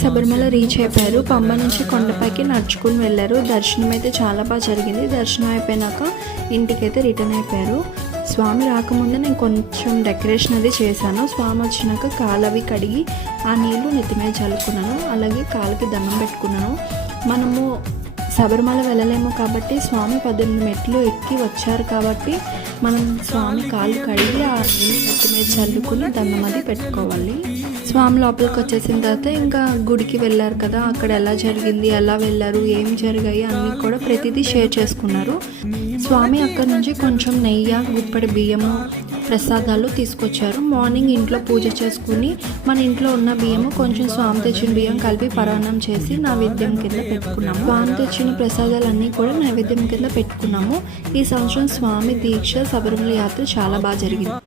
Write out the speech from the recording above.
Sabarimala reach అయిపోయారు. పంబ నుంచి కొండపైకి నడుచుకుని వెళ్ళారు. దర్శనం అయితే చాలా బాగా జరిగింది. దర్శనం అయిపోయినాక ఇంటికైతే రిటర్న్ అయిపోయారు. స్వామి రాకముందే నేను కొంచెం డెకరేషన్ అది చేశాను. స్వామి వచ్చినాక కాలు అవి కడిగి ఆ నీళ్లు నెత్తి మీద చల్లుకున్నాను. అలాగే కాలుకి దండం పెట్టుకున్నాను. మనము శబరిమల వెళ్ళలేము కాబట్టి స్వామి 18 మెట్లు ఎక్కి వచ్చారు కాబట్టి మనం స్వామి కాళ్ళు కడిగి ఆ నీళ్ళు నెత్తి మీద చల్లుకుని దండం అది పెట్టుకోవాలి. స్వామి లోపలికి వచ్చేసిన తర్వాత ఇంకా గుడికి వెళ్ళారు కదా, అక్కడ ఎలా జరిగింది, ఎలా వెళ్ళారు, ఏం జరిగాయి అన్నీ కూడా ప్రతిదీ షేర్ చేసుకున్నారు. స్వామి అక్కడ నుంచి కొంచెం నెయ్యి, గుప్పెడి బియ్యము, ప్రసాదాలు తీసుకొచ్చారు. మార్నింగ్ ఇంట్లో పూజ చేసుకుని మన ఇంట్లో ఉన్న బియ్యము కొంచెం స్వామి తెచ్చిన బియ్యం కలిపి పరాన్నం చేసి నైవేద్యం కింద పెట్టుకున్నాము. స్వామి తెచ్చిన ప్రసాదాలన్నీ కూడా నైవేద్యం కింద పెట్టుకున్నాము. ఈ సంవత్సరం స్వామి దీక్ష శబరిమల యాత్ర చాలా బాగా జరిగింది.